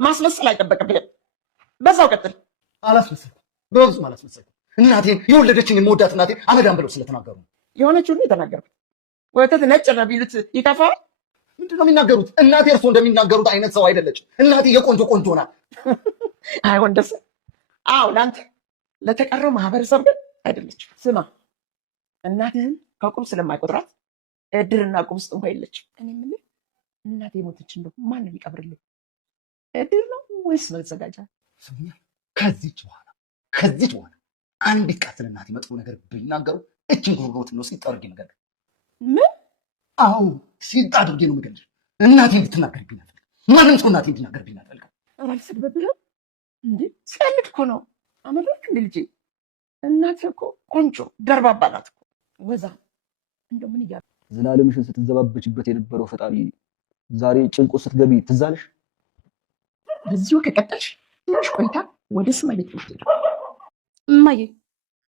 ማስመሰል አይጠበቅብህም። በዛው ቀጥል። አላስመሰልኩም፣ በብዙም አላስመሰልኩም። እናቴን የወለደችን የምወዳት እናቴን አመዳም ብለው ስለተናገሩ የሆነችውን የተናገርኩት። ወተት ነጭ ነው ቢሉት ይከፋል። ምንድነው የሚናገሩት? እናቴ እርሶ እንደሚናገሩት አይነት ሰው አይደለች። እናቴ የቆንጆ ቆንጆ ናት። አይ ወንደሰ፣ አዎ ለአንተ፣ ለተቀረው ማህበረሰብ ግን አይደለችም። ስማ፣ እናትህን ከቁም ስለማይቆጥራት እድርና ቁም ውስጥ እንኳ የለችም። እኔ የምልህ እናቴ የሞተች እንደው ማን ነው የሚቀብርልኝ? እድር ነው ወይስ መዘጋጃ? ከዚች በኋላ አንዲት ቃል ስለ እናቴ መጥፎ ነገር ቢናገሩ እችን ጉሮሮት ነው ሲጠርግ ነገር ምን? አዎ ሲጣ አድርጌ ነው የምገልሽ። እናቴ እንድትናገርብኝ አልፈልግም። ማንም ሰው እናቴ እንዲናገርብኝ አልፈልግም። አልሰድበብህም እንዴ? ሲያልድ እኮ ነው። አመለክ እንደ ልጄ እናቴ እኮ ቆንጆ ደርባባ ናት እኮ ወዛ። እንደው ምን እያለ ዘላለምሽን ስትዘባበችበት የነበረው ፈጣሪ ዛሬ ጭንቆ ስትገቢ ትዝ አለሽ? በዚሁ ከቀጠልሽ ትንሽ ቆይታ ወደ ሰማይ ቤት ትሄድ። እማዬ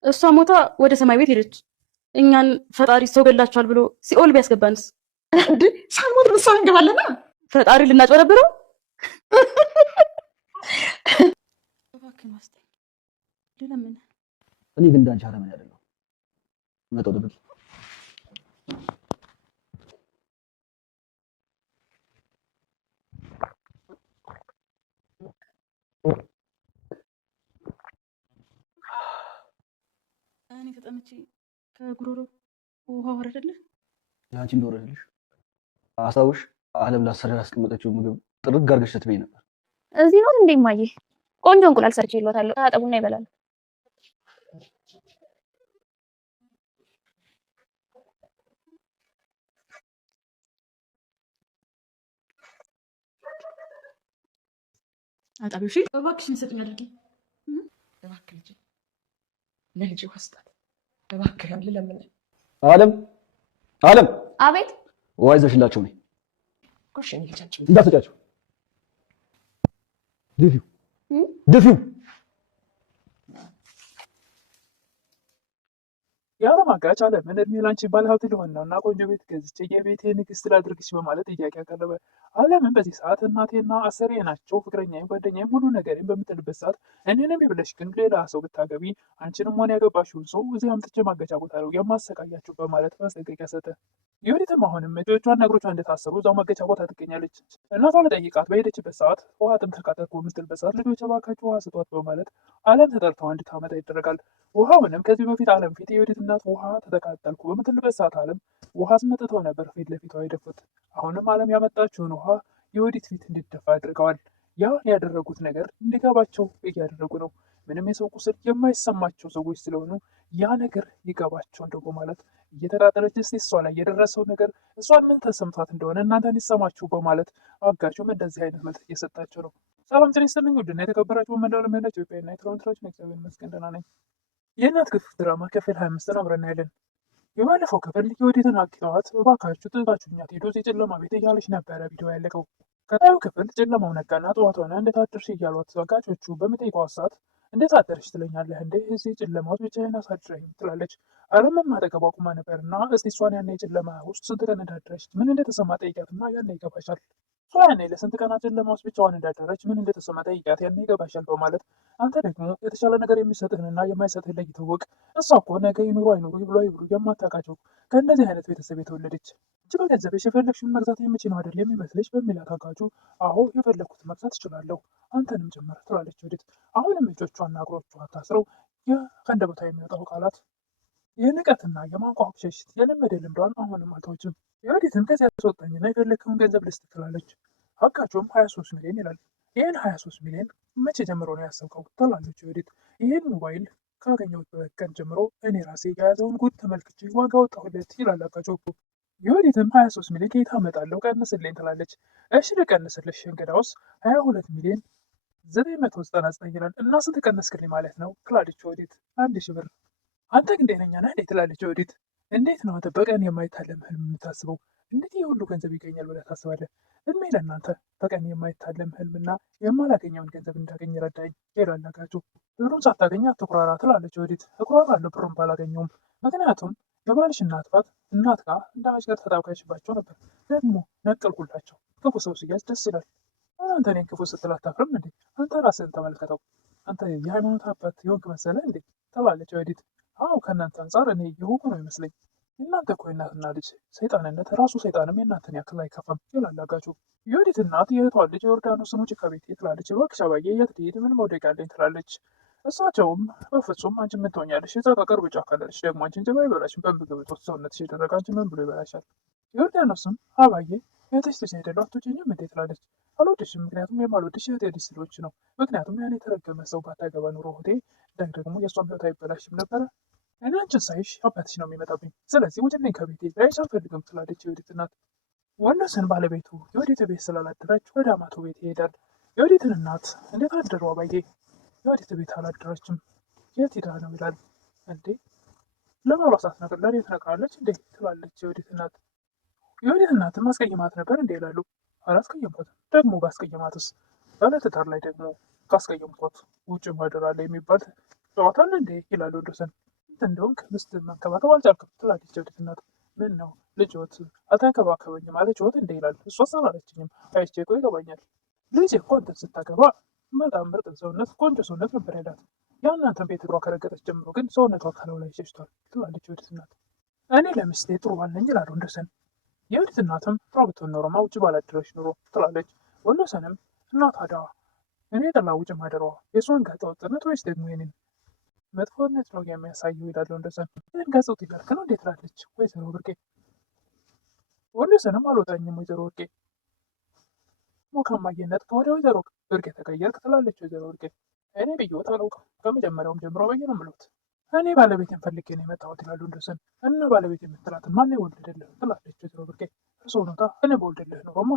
እሷ ሞታ ወደ ሰማይ ቤት ሄደች። እኛን ፈጣሪ ሰው ገላችኋል ብሎ ሲኦል ቢያስገባንስ? እንዴ ሳንሞት እሷ እንገባለና ፈጣሪ ልናጭበረብረው? እባክህ ማስተር ለምን? እኔ ግን እንዳንቺ አረመኔ አይደለሁም። መጣው ደብል እኔ ተጠምቼ ከጉሮሮ ውሃ ወረደልህ። ያንቺ እንደወረደልሽ አሳውሽ ዓለም ላሰራ ያስቀመጠችው ምግብ ጥርግ አድርገሽ ስትበይ ነበር። እዚህ ነው እንዴ ማዬ? ቆንጆ እንቁላል ሰርቼ ይሏታል። ታጠቡና ይበላል። አጣቢው እሺ፣ እባክሽን ስጥኝ አድርጊ። እባክህ ልጄ፣ ለልጄ ወስጣት እባክህ፣ ያምል ለምን? ዓለም አቤት። ውሃ ይዘሽላቸው ነኝ። ኮሽን ልጃቸው እንዳትጫቸው። ድፊው ያለማጋጭ አለ ምን እድሜ ላንቺ ባለሀብት ሊሆን ነው እና ቆንጆ ቤት ገዝቼ የቤቴ ንግስት ላድርግሽ በማለት ጥያቄ ያቀረበ። ዓለምን በዚህ ሰዓት እናቴና አሰሬ ናቸው ፍቅረኛዬም ጓደኛዬም ሁሉ ነገሬም በምትልበት ሰዓት እኔንም ብለሽ ግን ሌላ ሰው ብታገቢ አንቺንም ሆነ ያገባሽውን ሰው እዚህ አምጥቼ ማገቻ ቦታ ነው የማሰቃያችሁ በማለት ማስጠንቀቂያ ሰጠ። ይሁዲትም አሁንም እጆቿና እግሮቿ እንደታሰሩ እዛው ማገቻ ቦታ ትገኛለች። እናቷ ለጠይቃት በሄደችበት ሰዓት ውሃ ጥም ተቃጠልኩ በምትልበት ሰዓት ልጆች እባካችሁ ውሃ ስጧት በማለት ዓለም ተጠርተው እንድታመጣ ይደረጋል። ውሃውንም ከዚህ በፊት ዓለም ፊት የወዲት እናት ውሃ ተተቃጠልኩ በምትልበት ሰዓት ዓለም ውሃ አስመጥተው ነበር ፊት ለፊቷ የደፉት። አሁንም ዓለም ያመጣችውን ውሃ የወዲት ፊት እንዲደፋ አድርገዋል። ያ ያደረጉት ነገር እንዲገባቸው እያደረጉ ነው። ምንም የሰው ቁስል የማይሰማቸው ሰዎች ስለሆኑ ያ ነገር ይገባቸው እንደው በማለት እየተቃጠለች እስቲ እሷ ላይ የደረሰው ነገር እሷን ምን ተሰምቷት እንደሆነ እናንተን ይሰማችሁ በማለት አጋቹም እንደዚህ አይነት መልስ እየሰጣቸው ነው። ሰላም ጤና ይስጥልኝ ውድና የተከበራችሁ በመላው ዓለም ያላችሁ ኢትዮጵያውያንና ኤርትራውያን እግዚአብሔር ይመስገን ደህና ነኝ። የእናት ክፍል ድራማ ክፍል 25 አብረን እናያለን። የባለፈው ክፍል የወዲትን አግተዋት እባካችሁ ትታችሁኝ አትሂዱ የጨለማ ቤት እያለች ነበረ ቪዲዮ ያለቀው። ቀጣዩ ክፍል ጨለማው ነጋና ጠዋት ሆነ እንዴት አደርሽ እያሏት አጋቾቹ በሚጠይቋት ሰዓት እንዴት አደርሽ ትለኛለህ እንዴ እዚህ ጨለማ ውስጥ ብቻዬን አሳድረኝ ትላለች። ዓለምም አጠገቧ ቁማ ነበር እና እስቲ እሷን ያኔ ጨለማ ውስጥ ስንት ቀን እንዳደረች ምን እንደተሰማ ጠይቂያትና ያኔ ይገባሻል። እሷ ያኔ ለስንት ቀናት ጨለማ ውስጥ ብቻዋን እንዳደረች ምን እንደተሰማ ጠይቂያት ያኔ ይገባሻል በማለት አንተ ደግሞ የተሻለ ነገር የሚሰጥህንና የማይሰጥህን ለይተህ እወቅ። እሷ እኮ ነገ ይኑሩ አይኑሩ ይብሉ አይብሉ የማታውቃቸው ከእንደዚህ አይነት ቤተሰብ የተወለደች እጅ በገንዘብሽ የፈለግሽውን መግዛት የምችል ነው አይደል የሚመስልሽ በሚላት አጋቹ አዎ የፈለግኩት መግዛት እችላለሁ አንተንም ጭምር ትላለች ወዲት። አሁንም እጆቿና እግሮቿ ታስረው ከአንደበቷ የሚወጣው ቃላት የንቀትና የማንቋሸሽ የለመደ ልምዷን አሁንም አልተወችም። የወዲትም ከዚያ ያስወጣኝና የፈለግከውን ገንዘብ ልስጥ ትላለች። አጋቹም 23 ሚሊዮን ይላል። ይህን 23 ሚሊዮን መቼ ጀምሮ ነው ያሰብከው ትላለች ወዲት። ይህን ሞባይል ካገኘሁት ቀን ጀምሮ እኔ ራሴ የያዘውን ጉድ ተመልክቼ ዋጋ ወጣሁለት ይላል አጋቹ። የወዲትም 23 ሚሊዮን ከየት አመጣለሁ ቀንስልኝ ትላለች። እሺ ልቀንስልሽ እንግዳውስ 22 ሚሊዮን 999 ይላል። እና ስንት ቀነስክልኝ ማለት ነው ትላለች ወዲት። 1000 ብር። አንተ ግን ጤነኛ ነህ እንዴት ትላለች ወዲት። እንዴት ነው አንተ በቀን የማይታለም ህልም የምታስበው? እንዴት የሁሉ ገንዘብ ይገኛል ብለህ ታስባለህ? እድሜ ለእናንተ በቀን የማይታለም ህልምና የማላገኘውን ገንዘብ እንዳገኝ ረዳኝ ይላል አጋቹ። ብሩን ሳታገኝ አትኩራራ ትላለች ወዲት። እኩራራለሁ ብሩን ባላገኘውም፣ ምክንያቱም የባልሽ እናት ጋር እንደ መሽገር ተጣብቃችባቸው ነበር። ደግሞ ነቀልኩላቸው። ክፉ ሰው ሲያዝ ደስ ይላል። አንተ እኔን ክፉ ስትል አታፍርም እንዴ? አንተ ራስህን ተመልከተው። አንተ የሃይማኖት አባት የሆንክ መሰለህ እንዴ? ትላለች ዮዲት። አዎ ከእናንተ አንጻር እኔ የሆንኩ ነው ይመስለኝ። እናንተ እኮ የእናትና ልጅ ሰይጣንነት ራሱ ሰይጣንም የእናንተን ያክል አይከፋም ይላል አጋቹ። ዮዲት እናት የእህቷን ልጅ ዮርዳኖስን ውጭ ከቤቴ ትላለች። እባክሽ አባዬ የት ልሂድ? ምን መውደቅ ያለኝ ትላለች። እሳቸውም በፍጹም አንቺ ምን ትሆኛለሽ? እዛ ከቅርብ ጫካ ካለች ደግሞ አንቺን ጅብ አይበላሽም። በምግብ እጦት ሰውነትሽ የደረቀ አንቺ ምን ብሎ ይበላሻል? ዮርዳኖስም አባዬ እህትሽ ልጅ አይደለሁ አትወጂኝም እንዴ? ትላለች። አልወድሽም፣ ምክንያቱም የማልወድሽ እህቴ ልጅ ስለሆንሽ ነው። ምክንያቱም ያን የተረገመ ሰው ባታገባ ኑሮ እህቴ ደግሞ የእሷም ህይወት አይበላሽም ነበረ። እኔ አንቺን ሳይሽ አባትሽ ነው የሚመጣብኝ። ስለዚህ ውጭልኝ ከቤቴ ላይሽ አልፈልግም ትላለች የዮዲት እናት። ወንዶሰን ባለቤቱ የዮዲት ቤት ስላላደረች ወደ አማቱ ቤት ይሄዳል። የዮዲትን እናት እንዴት አደሩ አባዬ? የዮዲት ቤት አላደረችም፣ የት ሄዳ ነው ይላል። እንዴ ለባሏ ሳትነግር ለእኔ ትነግራለች እንዴ? ትላለች የዮዲት እናት። የዮዲት እናትም አስቀይማት ነበር እንዴ ይላሉ። አላስቀየምኳትም፣ ደግሞ ባስቀየማትስ? ባለትዳር ላይ ደግሞ ካስቀየምኳት ውጭ ማደር አለ የሚባል ጨዋታ አለ እንዴ? ይላሉ ወንዶሰን። እንደውም ሚስት መንከባከብ አልቻልክም ትላለች የዮዲት እናት። ምን ነው ልጅዎት አልተንከባከበኝም አለችዎት እንዴ? ይላል። እሷስ አላለችኝም፣ አይቼ እኮ ይገባኛል። ልጅ እኮ አንተን ስታገባ በጣም ምርጥ ሰውነት፣ ቆንጆ ሰውነት ነበር ያላት። የእናንተን ቤት እግሯ ከረገጠች ጀምሮ ግን ሰውነቷ ከላዩ ላይ ሸሽቷል ትላለች የዮዲት እናት። እኔ ለሚስቴ ጥሩ ባል ነኝ ይላሉ ወንዶሰን። የዮዲት እናትም ጥሩ ብትሆን ኖሮማ ውጭ ባላደረች ኑሮ ትላለች። ወንዶሰንም እና ታዲያ እኔ ጠላ ውጭ ማደሯ የእሷን ጋጠ ወጥነት ወይስ ደግሞ የኔን መጥፎነት ነው የሚያሳየው? ይላል ወንዶሰን። ይህን ገጽት እያልክ ነው እንዴት? ትላለች ወይዘሮ ብርቄ። ወንዶሰንም አልወጣኝም ወይዘሮ ብርቄ፣ ከማየነት ወደ ወይዘሮ ብርቄ ተቀየርክ ትላለች ወይዘሮ ብርቄ። እኔ ብዬዎት አላውቅም፣ ከመጀመሪያውም ጀምሮ በየ ነው የምሉት። እኔ ባለቤቴን ፈልጌ ነው የመጣሁት ይላሉ ወንዶሰን። እና ባለቤት የምትላትን ማን የወለደልህ? ትላለች ወይዘሮ ብርቄ። እርስዎ ነታ። እኔ በወልድልህ ኖሮማ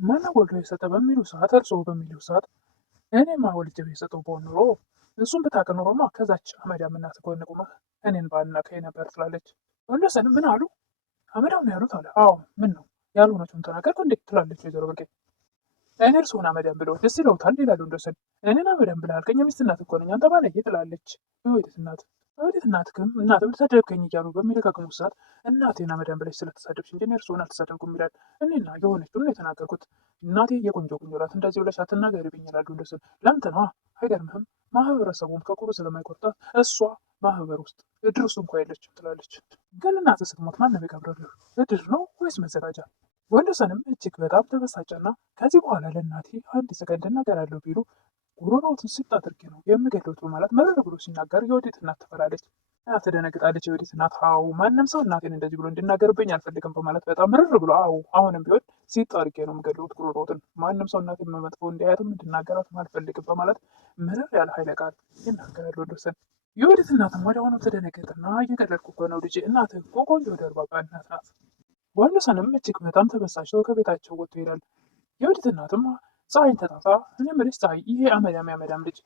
ማነው ወልዶ የሰጠ በሚሉ ሰዓት፣ እርስዎ በሚሉ ሰዓት እኔማ ወልጄ የሰጠው በሆን ኖሮ እሱን ብታውቅ ኖሮማ ከዛች አመዳም እናት ጎን ቁመህ እኔን ባናከኝ ነበር ትላለች። ወንዶሰንም ምን አሉ? አመዳም ነው ያሉት አለ። አዎ ምን ነው ያልሆነችውን ተናገርኩ እንዴት? ትላለች ወይዘሮ ብርቄ። እኔ እርስዎን አመዳም ብለው ደስ ይለውታል ይላሉ ወንዶሰን። እኔን አመዳም ብለህ አልከኝ? የሚስት እናት እኮ ነኝ፣ አንተ ባለጌ ትላለች የዮዲት እናት። የዮዲት እናት ግን እናትም ተሳደብከኝ እያሉ በሚደጋግሙ ሰዓት እናቴን አመዳም ብለሽ ስለተሳደብሽ እንጂ እኔ እርስዎን አልተሳደብኩም ይላል። እኔና የሆነችውን ነው የተናገርኩት። እናቴ የቆንጆ ቁንጆ ናት፣ እንደዚህ ብለሽ አትናገሪብኝ ይላሉ ወንዶሰን። ለአንተ ነዋ፣ አይገርምህም? ማህበረሰቡን ከቁብ ስለማይቆርጣት እሷ ማህበር ውስጥ እድር ውስጥ እንኳ የለችም ትላለች። ግን እናትህ ስትሞት ማን ነው የሚቀብርልህ? እድር ነው ወይስ መዘጋጃ? ወንዶሰንም እጅግ በጣም ተበሳጨና ከዚህ በኋላ ለእናቴ አንድ ሰከንድ እናገራለሁ ቢሉ ጉሮሮትን ስጥ አድርጌ ነው የምገድሉት በማለት መረር ብሎ ሲናገር የዮዲት እናት ትፈራለች። ትደነግጣለች የዮዲት እናት። አዎ ማንም ሰው እናቴን እንደዚህ ብሎ እንዲናገርብኝ አልፈልግም በማለት በጣም መረር ብሎ አዎ አሁንም ቢሆን ሲጥ አድርጌ ነው የምገድሉት ጉሮሮትን፣ ማንም ሰው እናቴን በመጥፎ እንዲያያትም እንድናገራትም አልፈልግም በማለት መረር ያለ ኃይለ ቃል ይናገራል ወንዶሰን። የዮዲት እናትም ወዲያውኑ ትደነግጥና እየገደልኩ እኮ ነው ልጄ፣ እናትህ እኮ ቆንጆ ደርባባ እናት ናት። ወንዶሰንም እጅግ በጣም ተበሳጭቶ ከቤታቸው ወጥቶ ይሄዳል። የዮዲት እናትም ፀሐይን ተጣጣ እኔ የምልሽ ፀሐይ፣ ይሄ አመዳም ልጅ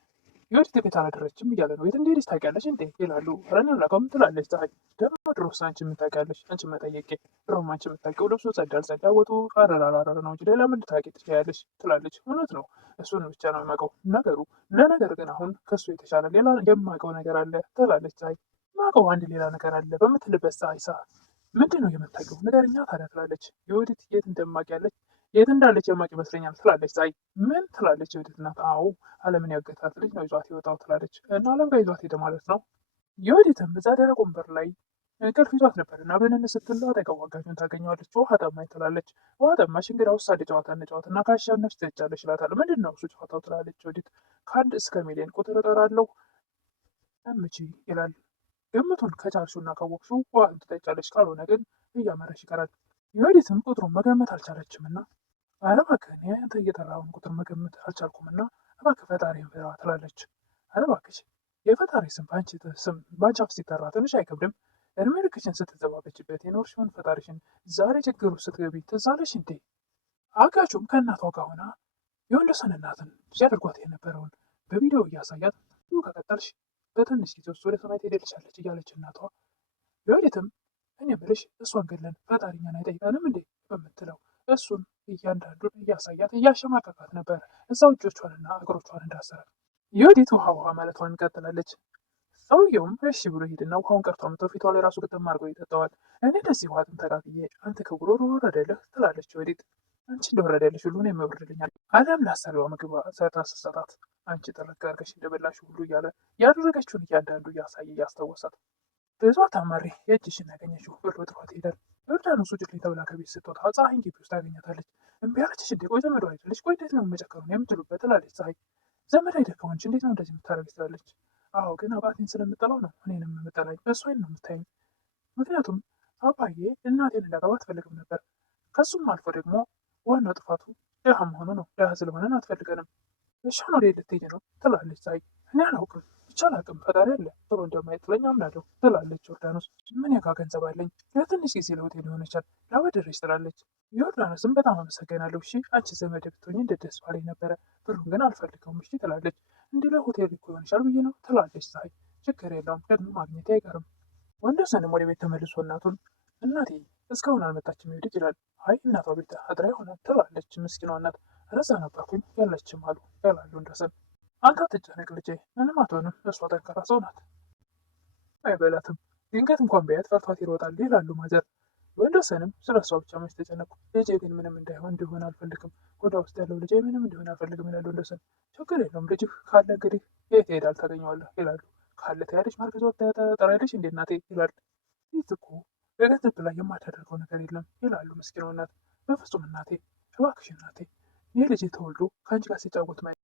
የዮዲት ቤት አላደረችም እያለ ነው፣ የት እንደሄደች ታውቂያለሽ እንዴ? ይላሉ። ኧረ እኔ አላውቀውም ትላለች ፀሐይ። ደግሞ ድሮስ አንቺ የምታውቂያለሽ? አንቺ መጠየቄ ድሮም አንቺ የምታውቂው ልብሱ ጸዳ ወጡ አረራራረ ነው እንጂ ሌላ ምን ልታውቂ ትችያለሽ? ትላለች። እውነት ነው፣ እሱን ብቻ ነው የማውቀው ነገሩ። ለነገር ግን አሁን ከሱ የተሻለ ሌላ የማውቀው ነገር አለ ትላለች ፀሐይ። የማውቀው አንድ ሌላ ነገር አለ በምትልበት ፀሐይ ሰዓት ምንድን ነው የምታውቂው? ንገረኛ ታዲያ ትላለች። የዮዲት የት እንደማውቂያለች የት እንዳለች የማውቅ ይመስለኛል ትላለች ፀሐይ። ምን? ትላለች የዮዲት እናት። አዎ አለምን ያገታት ልጅ ነው ይዟት የወጣው ትላለች። እና አለም ጋር ይዟት ሄደ ማለት ነው። የዮዲትም እዛ ደረቅ ወንበር ላይ እንቅልፍ ይዟት ነበር እና ብንን ስትል አጠገቧ አጋዡን ታገኘዋለች። ውሃ ጠማኝ ትላለች። ውሃ ጠማሽ? እንግዲህ ውሳ ጨዋታ እንጫወት እና ካሸነፍሽ ትሄጃለሽ ይላታል። ምንድን ነው እሱ ጨዋታው? ትላለች ዮዲት። ከአንድ እስከ ሚሊዮን ቁጥር እጠራለሁ እምቺ ይላል። ግምቱን ከቻልሽው እና ካወቅሽው ውሃን ትጠጫለች፣ ካልሆነ ግን እያመረሽ ይቀራል። ዮዲትም ቁጥሩን መገመት አልቻለችም እና ኧረ እባክህ እኔ አንተ እየጠራውን ቁጥር መገመት አልቻልኩም እና እባክህ ፈጣሪን ፍራ ትላለች። ኧረ እባክሽ የፈጣሪ ስም በአንቺ አፍ ሲጠራ ትንሽ አይከብድም? እድሜ ልክሽን ስትዘባበችበት የኖርሽውን ፈጣሪሽን ዛሬ ችግሩ ስትገቢ ትዝ አለሽ እንዴ? አጋቹም ከእናቷ ጋር ሆና የወንዶሰን እናትን ሲያደርጓት የነበረውን በቪዲዮ እያሳያት ከቀጠልሽ በትንሽ ጊዜ ውስጥ ወደ ሰማይ ትሄዳለች እያለች እናቷ ዮዲትም እኔ የምልሽ እሷን ገለን ፈጣሪ እኛን አይጠይቀንም እንዴ በምትለው እሱን እያንዳንዱን እያሳያት እያሸማቀቃት ነበር፣ እዛው እጆቿንና እግሮቿን እንዳሰረ። ዮዲት ውሃ ማለቷን እንቀጥላለች። ሰውየውም እሺ ብሎ ሄድና ውሃውን ቀርቶ አምጥቶ ፊቷ ላይ ራሱ ግጥም አድርጎ ይጠጣዋል። እኔ ለዚህ ውሃ ተቃጥዬ አንተ ከጉሮሮ ወረደልህ ትላለች ዮዲት። አንቺ እንደወረደ ያለሽ ሁሉ እኔም ያወርድልኛል። አሊያም ላሰሪዋ ምግብ ሰርታ ስትሰጣት አንቺ ጥርቅ አድርገሽ እንደበላሽ ሁሉ እያለ ያደረገችውን እያንዳንዱ እያሳየ እያስታወሳት ብዙ አታማሪ የእጅሽን ያገኘሽው ብሎ ጥሯት ይሄዳል። ዮርዳኖስ ውጭ ተብላ ከቤት ስትወጣ ፀሐይን ግቢ ውስጥ ታገኛታለች። እምቢ አለችሽ እንዴ? ቆይ ዘመዶ አይደለች? ቆይ እንዴት ነው መጨከሩን የምትሉበት ትላለች ፀሐይ። ዘመድ አይደከመንች እንዴት ነው እንደዚህ የምታደርግ ትላለች። አዎ ግን አባቴን ስለምጠላው ነው እኔንም የምጠላኝ፣ በእሱ አይን ነው የምታይኝ። ምክንያቱም አባዬ እናቴን እንዳገባ አትፈልግም ነበር። ከሱም አልፎ ደግሞ ዋናው ጥፋቱ ድሃ መሆኑ ነው። ድሃ ስለሆነን አትፈልገንም። እሻን ወደ ልትሄጂ ነው ትላለች ፀሐይ። እኔ አላውቅም ብቻ አላውቅም፣ ፈጣሪ አለ ጥሩ እንደማይጥለኝ አምናለሁ ትላለች ዮርዳኖስ። ምን ያጋ ገንዘብ አለኝ ለትንሽ ጊዜ ለሆቴል ሊሆን ይችላል ላበድርሽ ትላለች። ዮርዳኖስም በጣም አመሰግናለሁ እሺ አንቺ ዘመድ ብትሆኝ እንደ ደስ ባለኝ ነበረ፣ ብሩን ግን አልፈልገውም እሺ ትላለች። እንዲህ ለሆቴል እኮ ይሆን ይችላል ብዬ ነው ትላለች ፀሐይ። ችግር የለውም ደግሞ ማግኘት አይቀርም። ወንደሰንም ወደ ቤት ተመልሶ እናቱን እናቴ እስካሁን አልመጣችም ይሄድ ይችላል። አይ እናቷ ቤት አድራ ይሆናል ትላለች ምስኪኗ እናት። ረዛ ነበርኩኝ ያለችም አሉ ያላሉ ወንደሰን። አንተ አትጨነቅ ልጄ ምንም አትሆንም፣ እሷ ጠንካራ ሰው ናት አይበላትም። ድንገት እንኳን ቢያት ፈርቷት ይሮጣል ይላሉ ማዘር። ወንደሰንም ስለ እሷ ብቻ መች ተጨነቁ፣ ልጄ ግን ምንም እንዲሆን አልፈልግም፣ ቆዳ ውስጥ ያለው ልጄ ምንም እንዲሆን አልፈልግም ይላሉ ወንደሰን። ችግር የለውም ልጅህ ካለ እንግዲህ የት ይሄዳል ታገኘዋለህ ይላሉ። ካለ ትያለሽ ማርገዟ ጠራለች እንዴ እናቴ ይላል። ይህ እኮ በገንዘብ ላይ የማታደርገው ነገር የለም ይላሉ ምስኪኗ እናት። በፍጹም እናቴ እባክሽ እናቴ ይህ ልጅ ተወልዶ ከአንቺ ጋር ሲጫወት ማየት